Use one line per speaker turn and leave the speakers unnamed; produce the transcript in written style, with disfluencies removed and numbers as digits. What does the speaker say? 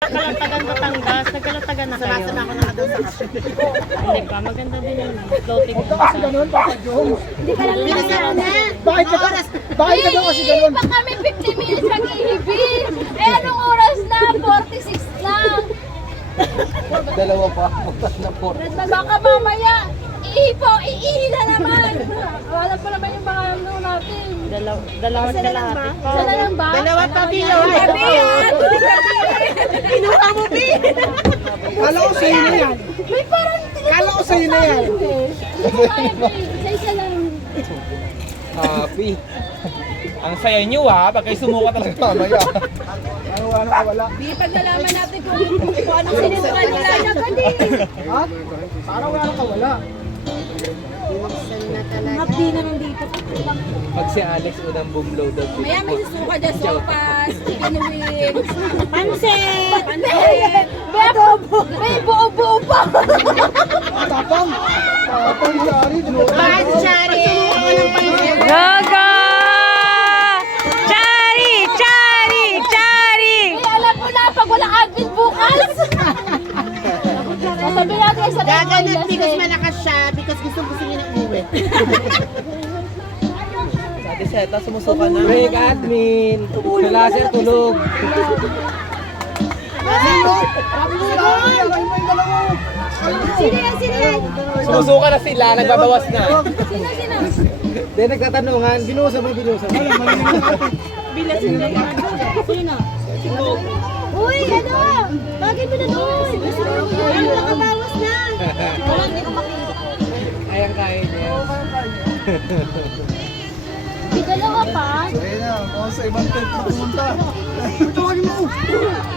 Kalatagan, Batangas. Nagkalatagan na kayo.
Sama ko na doon sa kape.
Hindi pa, maganda din yun. Floating
Huwag ka kasi ganun, Papa Jong.
Hindi ka lang
Bilisan mo na.
Bakit ka daw kasi ganun?
pa kami 50 minutes mag-iibig. Eh, anong oras na? 46 lang.
Dalawa pa. Putas na po.
Baka mamaya, iihi na naman. Wala pa naman yung mga ano natin.
Dalawat kalahati pa.
Sana lang ba?
Dalawa pa, Bio. Kinuha mo, Bio.
Kala ko sa'yo na yan.
May parang
Kala ko sa'yo na yan.
Isa-isa lang.
Happy. Ang saya nyo pag kayo sumuka talaga mamaya.
Ano ka wala?
Di pag nalaman natin kung anong sinusukan nila niya kadi.
Ha? Parang wala ka wala.
Happy na nandito.
Pag si Alex unang bumlow daw.
Maya may susuka dyan, sopas, chicken wings, pansit, may buo-buo pa.
Tapang. Tapang yari.
Bye, Chari.
Gaga! Chari! Chari! Chari!
Eh, alam mo na, pag walang admin bukas. Sabi natin sa
Gaganap because malakas siya because gusto niya ng uwi.
Ate Seta, sumusuka na. Break admin. Sa laser tulog.
Sino yan?
Sumusuka na sila, nagbabawas na.
Sino?
Hindi, nagtatanungan. Binusa mo, binusa mo.
Sino? Uy, ano? Bagay mo na doon. Ano, nakabawas na. Wala, hindi ko makita.
Ayang kain niya.
May dalawa pa.
Ayun na, kung sa ibang tent pupunta. Ito, mo.